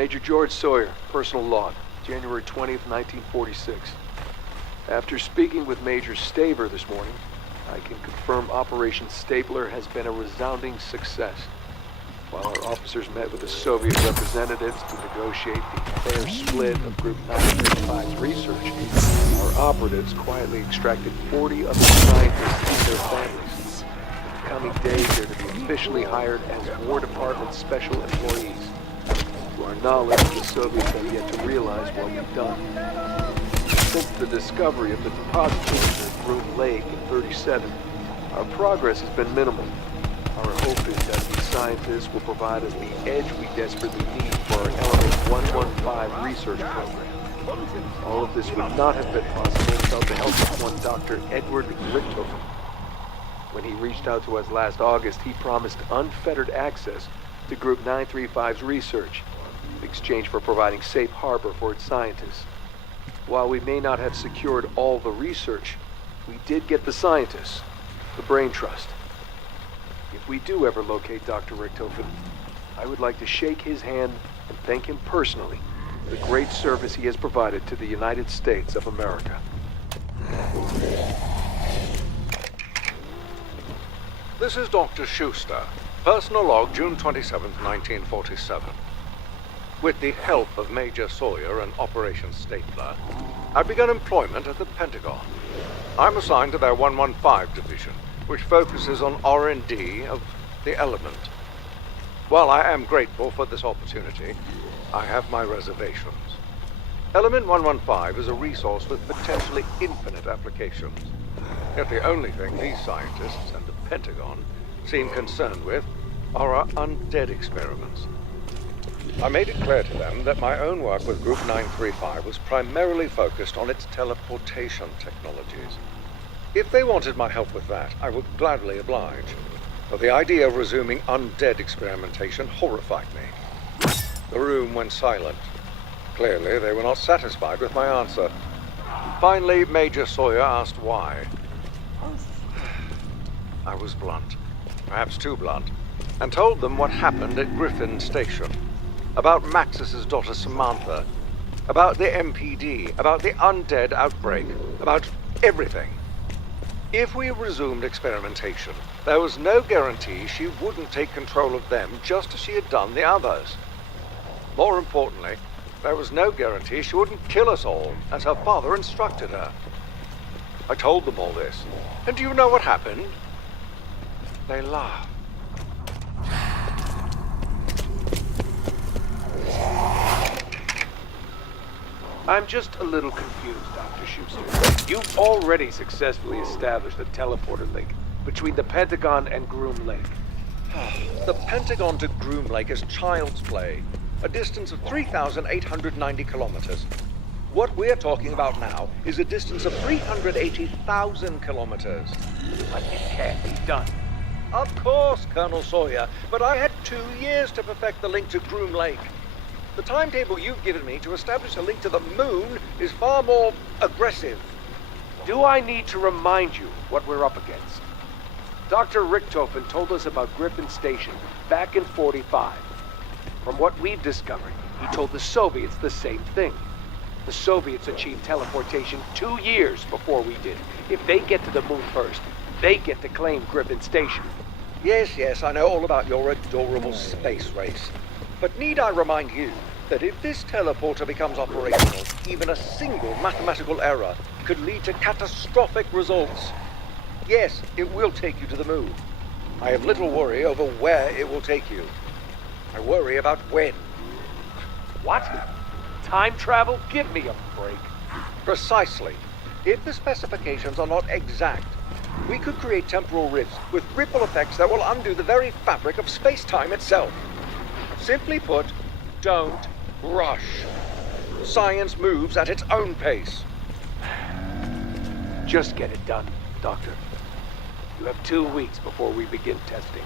Major George Sawyer, personal log, January 20th, 1946. After speaking with Major Staver this morning, I can confirm Operation Stapler has been a resounding success. While our officers met with the Soviet representatives to negotiate the fair split of Group 935's research, our operatives quietly extracted 40 other scientists and their families. In the coming days, they're to be officially hired as War Department special employees. To our knowledge, the Soviets have yet to realize what we've done. Since the discovery of the depositories at Groom Lake in '37, our progress has been minimal. Our hope is that these scientists will provide us the edge we desperately need for our Element 115 research program. All of this would not have been possible without the help of one Dr. Edward Richtofen. When he reached out to us last August, he promised unfettered access to Group 935's research in exchange for providing safe harbor for its scientists. While we may not have secured all the research, we did get the scientists, the Brain Trust. If we do ever locate Dr. Richtofen, I would like to shake his hand and thank him personally for the great service he has provided to the United States of America. This is Dr. Schuster, personal log, June 27, 1947. With the help of Major Sawyer and Operation Stapler, I've begun employment at the Pentagon. I'm assigned to their 115 division, which focuses on R&D of the element. While I am grateful for this opportunity, I have my reservations. Element 115 is a resource with potentially infinite applications. Yet the only thing these scientists and the Pentagon seem concerned with are our undead experiments. I made it clear to them that my own work with Group 935 was primarily focused on its teleportation technologies. If they wanted my help with that, I would gladly oblige, but the idea of resuming undead experimentation horrified me. The room went silent. Clearly, they were not satisfied with my answer. Finally, Major Sawyer asked why. I was blunt, perhaps too blunt, and told them what happened at Griffin Station. About Maxis's daughter Samantha, about the MPD, about the undead outbreak, about everything. If we resumed experimentation, there was no guarantee she wouldn't take control of them just as she had done the others. More importantly, there was no guarantee she wouldn't kill us all, as her father instructed her. I told them all this, and do you know what happened? They laughed. I'm just a little confused, Dr. Schuster. You've already successfully established a teleporter link between the Pentagon and Groom Lake. The Pentagon to Groom Lake is child's play, a distance of 3,890 kilometers. What we're talking about now is a distance of 380,000 kilometers. But it can't be done. Of course, Colonel Sawyer, but I had 2 years to perfect the link to Groom Lake. The timetable you've given me to establish a link to the moon is far more aggressive. Do I need to remind you what we're up against? Dr. Richtofen told us about Griffin Station back in '45. From what we've discovered, he told the Soviets the same thing. The Soviets achieved teleportation 2 years before we did. If they get to the moon first, they get to claim Griffin Station. Yes, I know all about your adorable space race. But need I remind you that if this teleporter becomes operational, even a single mathematical error could lead to catastrophic results. Yes, it will take you to the moon. I have little worry over where it will take you. I worry about when. What? Time travel? Give me a break. Precisely. If the specifications are not exact, we could create temporal rifts with ripple effects that will undo the very fabric of space-time itself. Simply put, don't rush. Science moves at its own pace. Just get it done, Doctor. You have 2 weeks before we begin testing.